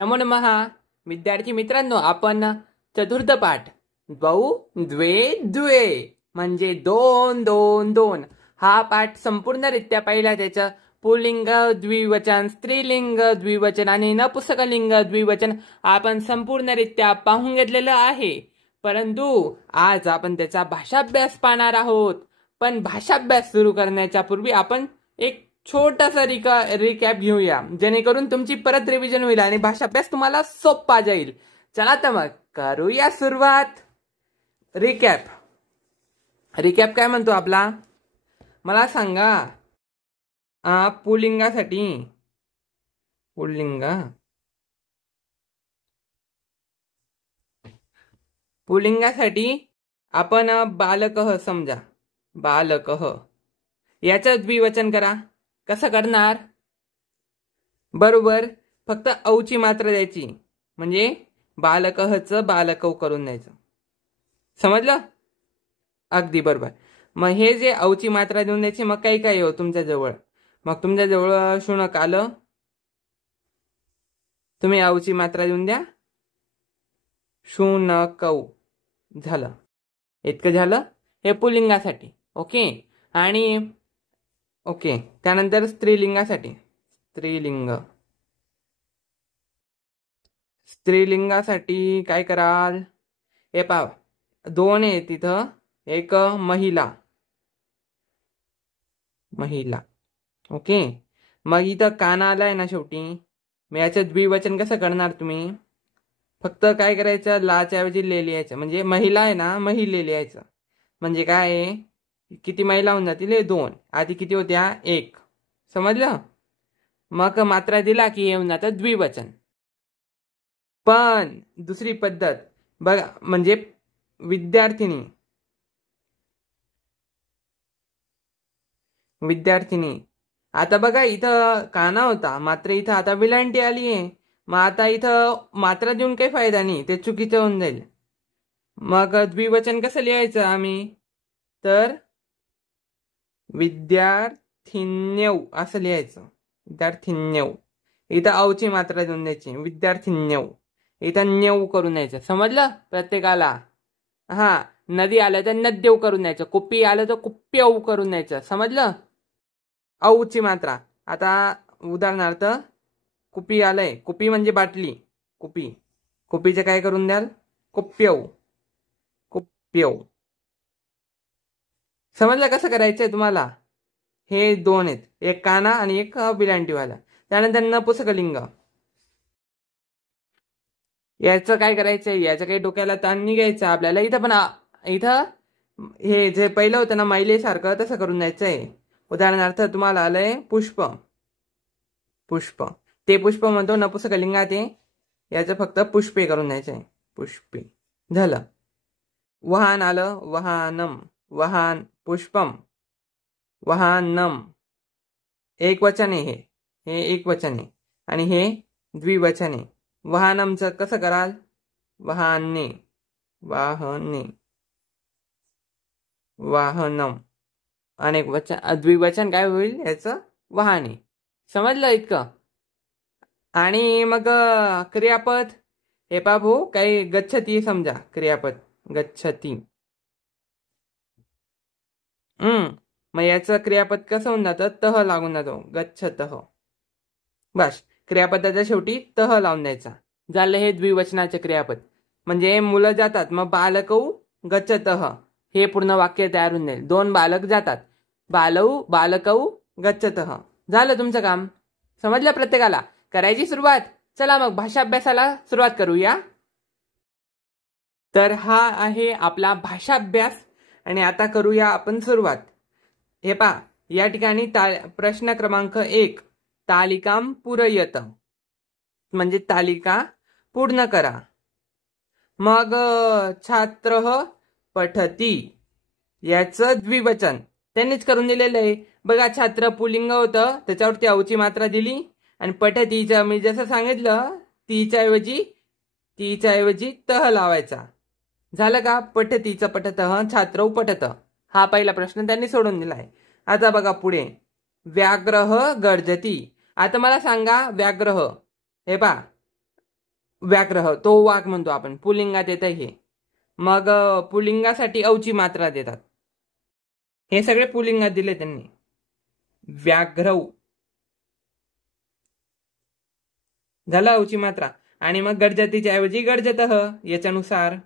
नमो नमः विद्यार्थी मित्रांनो, आपण चतुर्थ पाठ द्वौ द्वे द्वे म्हणजे दोन दोन दोन हा पाठ संपूर्णरित्या पाहिला. त्याचं पुल्लिंग द्विवचन, स्त्रीलिंग द्विवचन आणि नपुंसकलिंग द्विवचन आपण संपूर्णरित्या पाहून घेतलेलं आहे. परंतु आज आपण त्याचा भाषाभ्यास पाहणार आहोत. पण भाषाभ्यास सुरू करण्याच्या पूर्वी आपण एक छोटासा रिकॅप घेऊया, जेणेकरून तुमची परत रिव्हिजन होईल आणि भाषाभ्यास तुम्हाला सोपा जाईल. चला तर मग करूया सुरुवात. रिकॅप काय म्हणतो आपला, मला सांगा. पुल्लिंगासाठी आपण बालकः समजा. बालकः याचं द्विवचन करा. कसं करणार? बरोबर, फक्त औची मात्रा द्यायची, म्हणजे बालकहचं बालकौ करून द्यायचं. समजलं? अगदी बरोबर. मग हे जे औची मात्रा देऊन द्यायची, मग काही काय हो तुमच्याजवळ, मग तुमच्याजवळ शुनक आलं, तुम्ही औची मात्रा देऊन द्या, शुनकौ झालं. इतकं झालं हे पुल्लिंगासाठी. ओके. आणि ओके, त्यानंतर स्त्रीलिंगासाठी स्त्रीलिंगासाठी काय कराल? हे पाव दोन आहे तिथं, एक महिला. ओके. मग इथं काना आलाय ना शेवटी, मग याचं द्विवचन कसं करणार तुम्ही? फक्त काय करायचं, लाच्या ऐवजी ले लिहायचं, म्हणजे महिला आहे ना, महिले लिहायचं. म्हणजे काय आहे, किती महिला होऊन जातील? दोन. आधी किती होत्या? एक. समजलं? मग मात्रा दिला की येऊन जातं द्विवचन. पण दुसरी पद्धत बघा, म्हणजे विद्यार्थिनी. आता बघा, इथं काना होता, मात्र इथं आता विलांटी आली आहे. मग आता इथं मात्रा देऊन काही फायदा नाही, ते चुकीचं होऊन जाईल. मग द्विवचन कसं लिहायचं आम्ही? तर विद्यार्थिन्यौ असं लिहायचं. विद्यार्थिन्यौ. इथं औची मात्रा देऊन द्यायची, विद्यार्थिन्यौ. इथं न्यौ करून द्यायचं. समजलं प्रत्येकाला? नदी आलं तर नद्यौ करून द्यायचं, कुप्पी आलं तर कुप्प्यौ करून द्यायचं. समजलं? औची मात्रा. आता उदाहरणार्थ कुपी आलंय, कुपी म्हणजे बाटली, कुपीचं काय करून द्याल? कुप्प्यौ. समजलं कसं करायचंय तुम्हाला? हे दोन आहेत, एक काना आणि एक विलांटीवाला. त्यानंतर नपुंसकलिंग. याचं काय करायचंय? याचं काही डोक्याला ताण नाही घ्यायचं आपल्याला. इथं पण इथं हे जे पहिलं होतं ना महिलेसारखं, तसं करून द्यायचंय. उदाहरणार्थ तुम्हाला आलंय पुष्प. ते पुष्प म्हणतो नपुंसकलिंगात आहे, याचं फक्त पुष्पे करून द्यायचंय, पुष्पे झालं. वाहन आलं, वाहनम. वाहन, पुष्पम, वाहनम. एक वचन आहे, हे एक वचन आहे आणि हे द्विवचन आहे. वाहनमचं कसं कराल? वाहने, वाहनम. अनेक वचन, द्विवचन काय होईल याचं? वाहने. समजलं इतकं? आणि मग क्रियापद, हे बाबू काही गच्छती समजा, क्रियापद गच्छती. मग याचं क्रियापद कसं होऊन जातं? तह लागून जातो, गच्छतः. बस, क्रियापदाच्या शेवटी तह लावून द्यायचा. झालं हे द्विवचनाचे क्रियापद. म्हणजे मुलं जातात, मग बालकौ गच्छतः हे पूर्ण वाक्य तयार होऊन जाईल. दोन बालक जातात, बालकौ गच्छतः. झालं तुमचं काम. समजलं प्रत्येकाला? करायची सुरुवात. चला मग भाषाभ्यासाला सुरुवात करूया. तर हा आहे आपला भाषाभ्यास आणि आता करूया आपण सुरुवात. हे पहा, या ठिकाणी प्रश्न क्रमांक 1, तालिकाम पूरयत, म्हणजे तालिका पूर्ण करा. मग छात्रः पठती, याचं द्विवचन त्यांनीच करून दिलेलं आहे. बघा, छात्र पुल्लिंग होतं, त्याच्यावरती औची मात्रा दिली आणि पठतीच्या मी जसं सांगितलं, तीच्या ऐवजी तह लावायचा. झालं का? पठतीचं पठतः, छात्रौ पठत. हा पहिला प्रश्न त्यांनी सोडून दिलाय. आता बघा पुढे, व्याघ्रः गर्जती. आता मला सांगा व्याघ्रः, हे पहा व्याघ्रह तो वाघ म्हणतो आपण, पुल्लिंगात येतं हे. मग पुल्लिंगासाठी औची मात्रा देतात. हे सगळे पुल्लिंगात दिले त्यांनी. व्याघ्रौ झालं औची मात्रा. आणि मग गर्जतीच्या ऐवजी गर्जतः. याच्यानुसार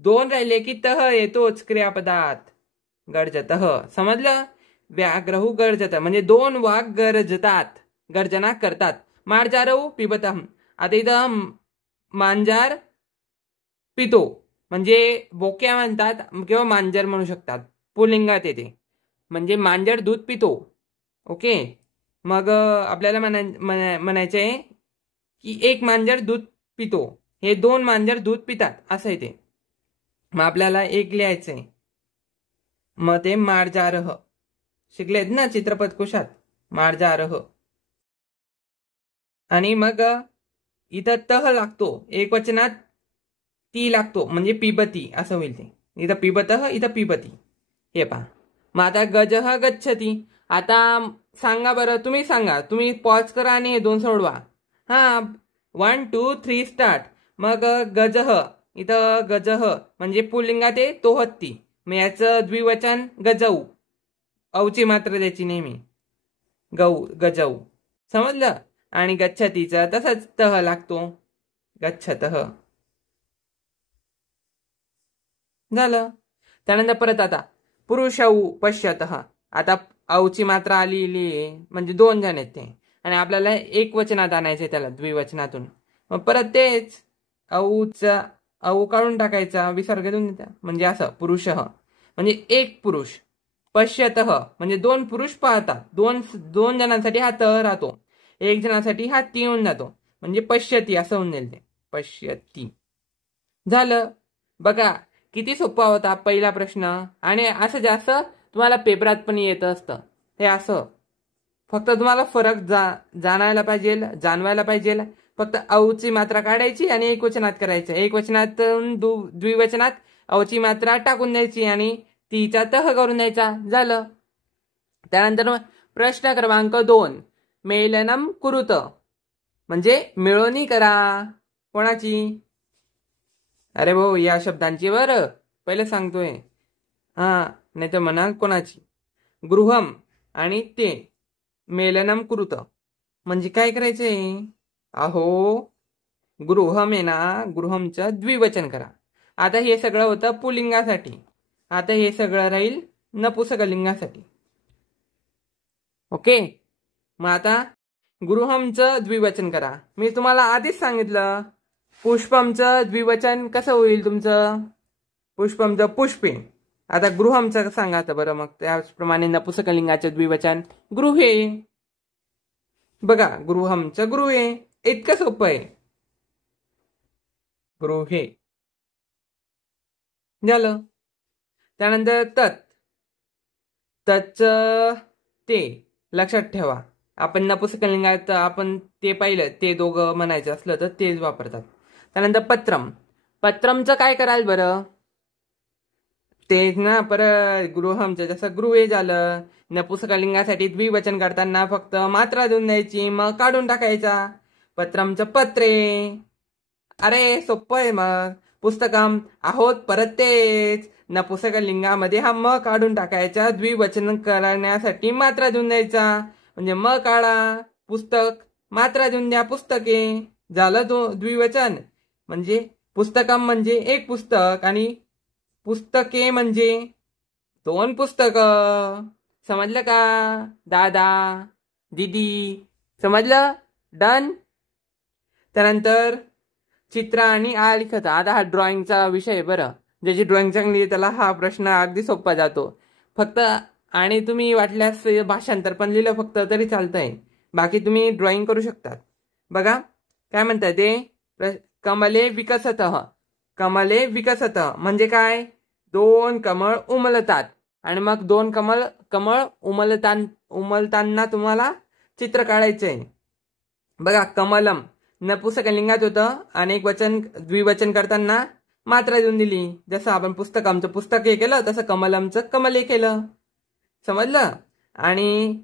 2 राहिले की तह येतोच क्रियापदात. गर्जतः. समजलं? व्याघ्रहु गर्जत म्हणजे 2 वाघ गरजतात, गर्जना करतात. मार्जारौ पिबतः. आता इथं मांजार पितो म्हणजे बोक्या म्हणतात किंवा मांजर म्हणू शकतात, पुल्लिंगात येते. म्हणजे मांजर दूध पितो. ओके. मग आपल्याला म्हणायचं आहे की एक मांजर दूध पितो, हे 2 मांजर दूध पितात असं आहे ते. मग आपल्याला एक लिहायचंय. मग ते मार्जारह शिकलेत ना चित्रपट कोशात, मार्जारह. आणि मग इथं तह लागतो, एक वचनात ती लागतो म्हणजे पिबती असं होईल ते. इथं पिबतः, इथं पिबती. हे पहा. मग आता गजह गच्छती. आता सांगा बरं, तुम्ही सांगा, तुम्ही पॉज करा आणि हे 2 सोडवा. हा 1 2 3 स्टार्ट. मग गजह, इथं गजह म्हणजे पुल्लिंगात आहे तो हत्ती. मग याचं द्विवचन गजऊ, औची मात्र द्यायची नेहमी, गजऊ. समजलं? आणि गच्छतीचा तसंच तह लागतो, गच्छतः. झालं. त्यानंतर परत आता पुरुषौ पश्यतः. आता औची मात्रा आलेली म्हणजे 2 जण आहेत ते, आणि आपल्याला एक वचनात आणायचंय त्याला द्विवचनातून. मग परत तेच औचा औ काढून टाकायचा, विसर्ग देऊन देता म्हणजे असं पुरुषः म्हणजे एक पुरुष. पश्यतः म्हणजे 2 पुरुष पाहतात. 2 जणांसाठी हा तह राहतो, 1 जणांसाठी हा ती होऊन जातो म्हणजे पश्यती असं होऊन जाईल ते, पश्यती. झालं. बघा किती सोपा होता पहिला प्रश्न. आणि असं जास्त तुम्हाला पेपरात पण येत असतं हे असं. फक्त तुम्हाला फरक जाणायला पाहिजे, जाणवायला पाहिजे. फक्त औची मात्रा काढायची आणि एकवचनात करायचं. एकवचनातून द्विवचनात औची मात्रा टाकून द्यायची आणि तीचा तह करून द्यायचा. झालं. त्यानंतर प्रश्न क्रमांक 2, मेलनम कुरुत म्हणजे मिळवणी करा. कोणाची? अरे भाऊ या शब्दांची बरं पहिले सांगतोय. हा नाही तर म्हणाल कोणाची? गृहम आणि ते. मेलनम कुरुत म्हणजे काय करायचंय? अहो गृहम आहे ना, गृहमचं द्विवचन करा. आता हे सगळं होतं पुल्लिंगासाठी, आता हे सगळं राहील नपुंसकलिंगासाठी. ओके. मग आता गृहमचं द्विवचन करा. मी तुम्हाला आधीच सांगितलं पुष्पमचं द्विवचन कसं होईल तुमचं? पुष्पमचं पुष्पे. आता गृहमचं सांगा तर बरं. मग त्याचप्रमाणे नपुंसकलिंगाचं द्विवचन गृहे. बघा गृहमचं गृहे, इतकं सोपं आहे. गृहे झालं. त्यानंतर तत्, तच ते. लक्षात ठेवा आपण नपुंसकलिंगात आपण ते पाहिलं, ते दोघं म्हणायचं असलं तर तेच वापरतात. त्यानंतर पत्रम, पत्रमचं काय कराल बरं? तेच ना परत गृहमचं जसं गृहे झालं. नपुंसकलिंगासाठी द्विवचन करताना फक्त मात्रा देऊन द्यायची, मग काढून टाकायचा. पत्रमचं पत्रे. अरे सोपं आहे. मग पुस्तकम आहोत परत तेच. नपुंसकलिंगामध्ये हा म काढून टाकायचा, द्विवचन करण्यासाठी मात्रा देऊन द्यायचा म्हणजे म काढा. पुस्तक मात्रा देऊन द्या पुस्तके. झालं तो द्विवचन. म्हणजे पुस्तकम म्हणजे एक पुस्तक आणि पुस्तके म्हणजे 2 पुस्तकं. समजलं का दादा दीदी? समजलं? डन. त्यानंतर चित्र आणि आलेखता. आता हा ड्रॉइंगचा विषय बरं. ज्याची ड्रॉइंग चांगली आहे त्याला हा प्रश्न अगदी सोपा जातो. फक्त आणि तुम्ही वाटल्यास भाषांतर पण लिहिलं फक्त तरी चालतंय. बाकी तुम्ही ड्रॉइंग करू शकतात. बघा काय म्हणतात ते. कमले विकसतः. कमले विकसतः म्हणजे काय? 2 कमळ उमलतात आणि मग 2 कमळ उमलताना तुम्हाला चित्र काढायचंय. बघा कमलम नपुंसकलिंगात होतं आणि एक वचन द्विवचन करताना मात्रा देऊन दिली. जसं आपण पुस्तकांचं पुस्तक हे केलं तसं कमलमचं कमले केलं. समजलं? आणि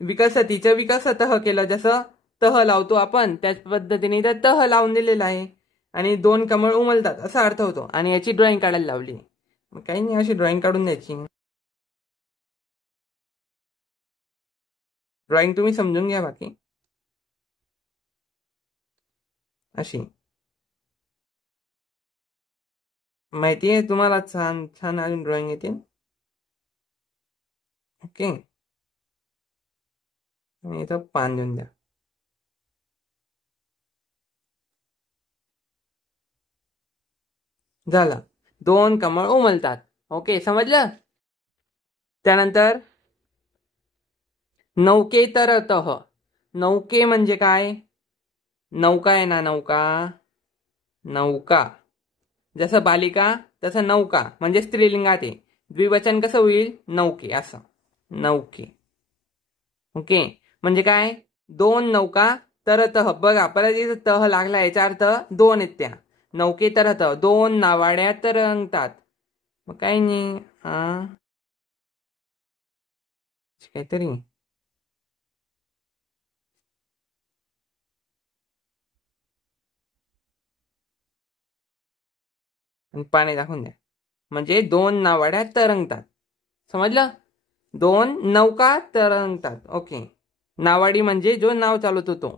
विकसतीचं विकसतः केलं. जसं तह लावतो आपण त्याच पद्धतीने इथं तह लावून दिलेला आहे. आणि 2 कमळ उमलतात असा अर्थ होतो. आणि याची ड्रॉइंग काढायला लावली. मग काही नाही, अशी ड्रॉइंग काढून द्यायची. ड्रॉइंग तुम्ही समजून घ्या. बाकी अशी माहिती आहे तुम्हाला. छान छान अजून ड्रॉइंग येते. ओके. आणि इथं पान देऊन द्या. झालं. 2 कमळ उमलतात. ओके, समजलं. त्यानंतर नौके तरतः. नौके म्हणजे काय? नौका आहे ना, नौका. नौका जसं बालिका तसं नौका म्हणजे स्त्रीलिंगात आहे. द्विवचन कसं होईल? नौके असं. नौके. ओके, म्हणजे काय? 2 नौका तरतः. बघा परत इथं तह लागला, याचा अर्थ 2 आहेत त्या. नौके तरतः 2 नावाड्या तरंगतात. मग काही नाही. काहीतरी आणि पाणी दाखवून द्या. म्हणजे 2 नावाड्या तरंगतात. समजलं? 2 नौका तरंगतात. ओके. नावाडी म्हणजे जो नाव चालवतो तो.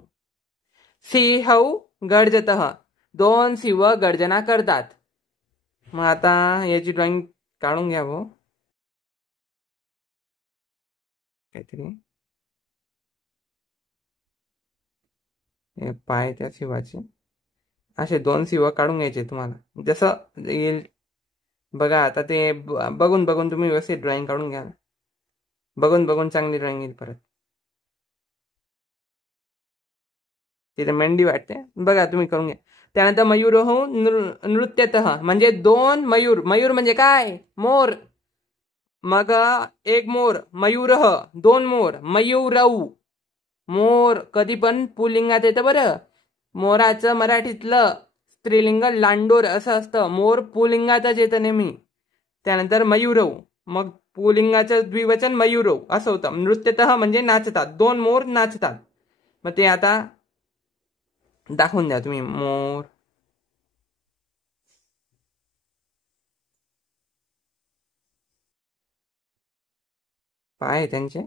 सिंहौ गर्जतः. 2 सिंह गर्जना करतात. मग आता याची ड्रॉइंग काढून घ्या भाऊ. काहीतरी पाय त्या सिंहाचे असे 2 सिंह काढून घ्यायचे तुम्हाला. जसं येईल बघा. आता ते बघून बघून तुम्ही व्यवस्थित ड्रॉइंग काढून घ्या. बघून बघून चांगली ड्रॉइंग येईल. परत तिथे मेंढी वाटते, बघा तुम्ही करून घ्या. त्यानंतर मयूरहो नृत्यतः म्हणजे 2 मयूर. मयूर म्हणजे काय? मोर. मग एक मोर. मयूरह 2 मोर. मयूरऊ मोर कधी पण पुल्लिंगात येतं बरं. मोराचं मराठीतलं स्त्रीलिंग लांडोर असं असतं. मोर पुल्लिंगातच येतं नेहमी. त्यानंतर मयूरऊ मग पुल्लिंगाचं द्विवचन मयूरऊ असं होतं. नृत्यतः म्हणजे नाचतात. 2 मोर नाचतात. मग ते आता दाखवून द्या तुम्ही. मोर पाय त्यांचे.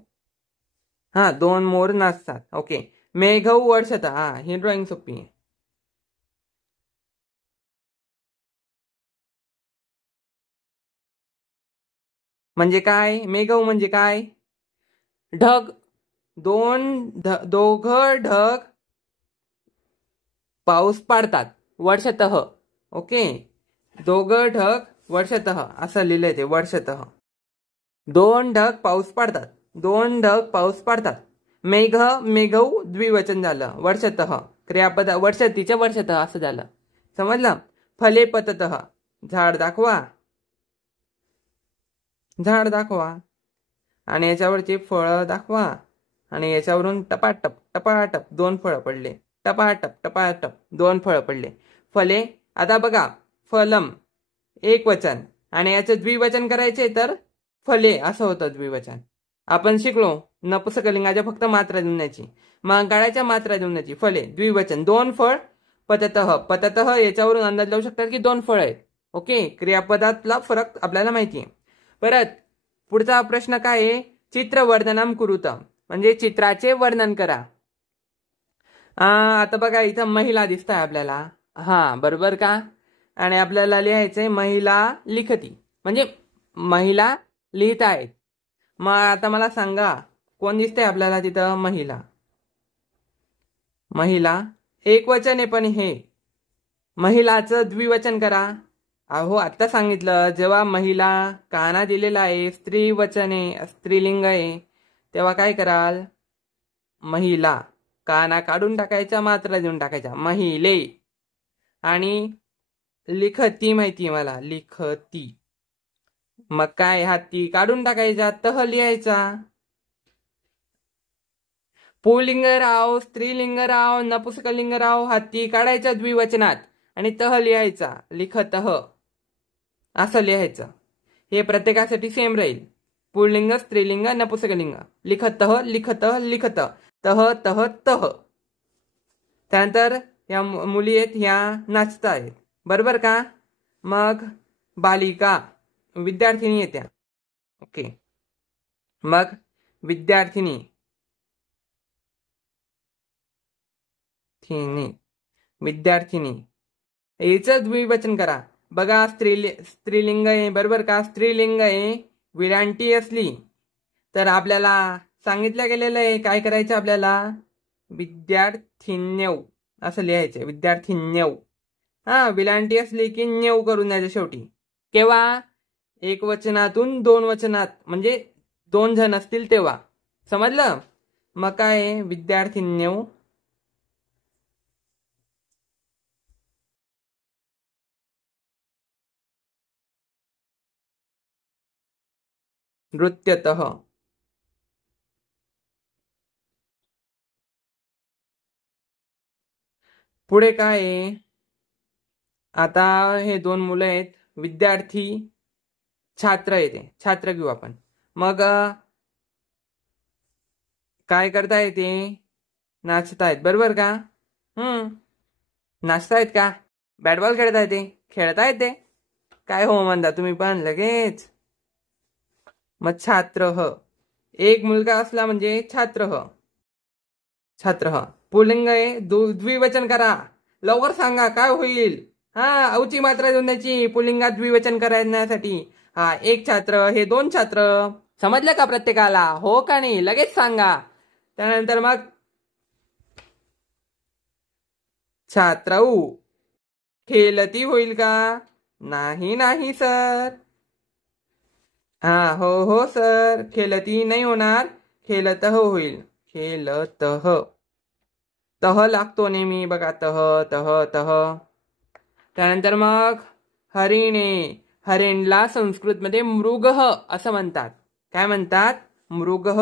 2 मोर नाचतात. ओके. मेघौ वर्षत. ही ड्रॉइंग सोपी आहे. म्हणजे काय? मेघौ म्हणजे काय? ढग. 2 ढग पाऊस पाडतात. वर्षतः. ओके. 2 ढग वर्षतः असं लिहिलंय ते. वर्षतः 2 ढग पाऊस पाडतात. 2 ढग पाऊस पाडतात. मेघ मेघौ द्विवचन झालं. वर्षतः क्रियापद वर्षतीच्या वर्षतः असं झालं. समजलं? फले पततः झाड दाखवा. झाड दाखवा. आणि याच्यावरचे फळ दाखवा. आणि याच्यावरून टपाटप टपाटप 2 फळं पडले. टपाटप टपाटप 2 फळं पडले. फले. आता बघा, फलम एक वचन आणि याचं द्विवचन करायचे तर फले असं होतं द्विवचन. आपण शिकलो नपुंसकलिंगाच्या फक्त मात्रा देऊन द्यायची. मग काढायच्या मात्रा देऊन द्यायची. फले द्विवचन 2 फळ. पततः. पततः याच्यावरून अंदाज लावू शकतात की 2 फळ आहेत. ओके. क्रियापदातला फरक आपल्याला माहिती आहे. परत पुढचा प्रश्न काय आहे? चित्रवर्णनम कुरुत म्हणजे चित्राचे वर्णन करा. आता बघा इथं महिला दिसत आहे आपल्याला. बरोबर का? आणि आपल्याला लिहायचंय महिला लिखती म्हणजे महिला लिहित आहेत. मग आता मला सांगा कोण दिसतंय आपल्याला तिथं? महिला. महिला एक वचन आहे पण हे महिलाचं द्विवचन करा. अहो आता सांगितलं. जेव्हा महिला काना दिलेला आहे, स्त्री वचन आहे, स्त्रीलिंग आहे, तेव्हा काय कराल? महिला काना काढून टाकायच्या, मात्रा देऊन टाकायच्या. महिले. आणि लिखती माहिती मला. लिखती मग काय? हाती काढून टाकायचा, तह लिहायचा. पुल्लिंग राव, स्त्रीलिंग राव, नपुंसकलिंग राव, हाती काढायचा द्विवचनात आणि तह लिहायचा. लिखतः असं लिहायचं. हे प्रत्येकासाठी सेम राहील. पुल्लिंग, स्त्रीलिंग, नपुंसकलिंग. लिखतः लिखतः लिखत. तह तह तह. त्यानंतर ह्या मुली आहेत ह्या नाचतायत, बरोबर का? मग बालिका विद्यार्थिनी येत्या. ओके, मग विद्यार्थिनी विद्यार्थिनी याचं द्विवचन करा. बघा स्त्रीलिंग आहे, बरोबर का? स्त्रीलिंग आहे, विरांटी असली तर आपल्याला सांगितलं गेलेलं आहे काय करायचं, आपल्याला विद्यार्थिन्यौ असं लिहायचं, विद्यार्थिन्यौ. हा, विलांटी असली की न्यौ करून द्यायचं शेवटी. केव्हा? एक वचनातून दोन वचनात, म्हणजे 2 जण असतील तेव्हा. समजलं? मग काय विद्यार्थिन्यौ. नृत्यतः. पुढे काय आहे? आता हे 2 मुलं आहेत, विद्यार्थी छात्र येते, छात्र घेऊ आपण. मग काय करता येते? नाचतायत, बरोबर का? नाचतायत का? बॅट बॉल खेळता येते, खेळता येते. काय हो म्हणता तुम्ही पण लगेच. मग छात्र एक मुलगा असला म्हणजे छात्र छात्र पुल्लिंग आहे, द्विवचन करा. लवकर सांगा काय होईल. हा, औची मात्रा देऊन द्यायची पुल्लिंगात द्विवचन करण्यासाठी. हा, एक छात्र, हे 2 छात्र. समजलं का प्रत्येकाला? हो का नाही? लगेच सांगा. त्यानंतर मग छात्रौ खेलती होईल का? नाही नाही सर. हा, हो सर, खेलती नाही होणार, खेलतह होईल. खेलतह, तह लागतो नेहमी बघा, तह तह तह. त्यानंतर मग हरिणे, हरिणला संस्कृतमध्ये मृगः असं म्हणतात. काय म्हणतात? मृगः.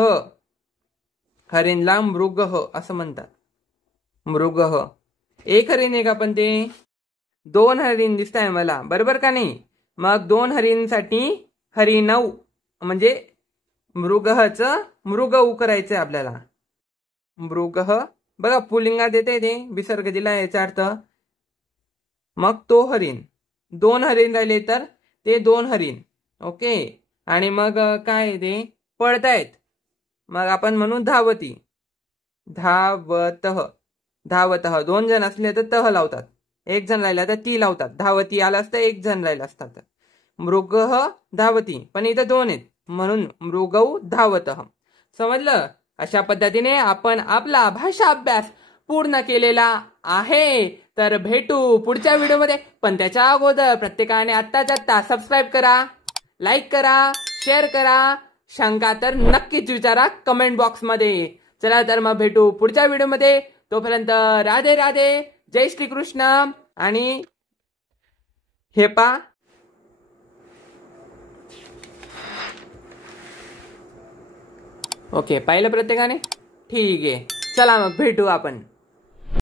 हरिणला मृगः असं म्हणतात, मृगः. एक हरिण आहे का पण ते? 2 हरिण दिसत आहे मला, बरोबर का नाही? मग 2 हरिणसाठी हरिणौ, म्हणजे मृगःचं मृगऊ करायचंय आपल्याला. मृगः बघा पुल्लिंगात येते ते, विसर्ग दिला याचा अर्थ. मग तो हरिण, 2 हरिण राहिले तर ते 2 हरिण. ओके, आणि मग काय ते पळतायत, मग आपण म्हणू धावती. धावतः, धावतः 2 जण असले तर तह लावतात, 1 जण राहिला तर ती लावतात. धावती आला असतं, 1 जण राहिला असतात. मृगः धावती, पण इथं 2 आहेत म्हणून मृगौ धावतः. समजलं? अशा पद्धतीने आपण आपला भाषा अभ्यास पूर्ण केलेला आहे. तर भेटू पुढच्या व्हिडिओमध्ये, पण त्याच्या अगोदर प्रत्येकाने आत्ता सबस्क्राईब करा, लाईक करा, शेअर करा. शंका तर नक्कीच विचारा कमेंट बॉक्समध्ये. चला तर मग भेटू पुढच्या व्हिडिओमध्ये. तोपर्यंत राधे राधे, जय श्री कृष्ण. आणि हे पा, ओके, पाहिलं प्रत्येकाने? ठीक आहे, चला मग भेटू आपण.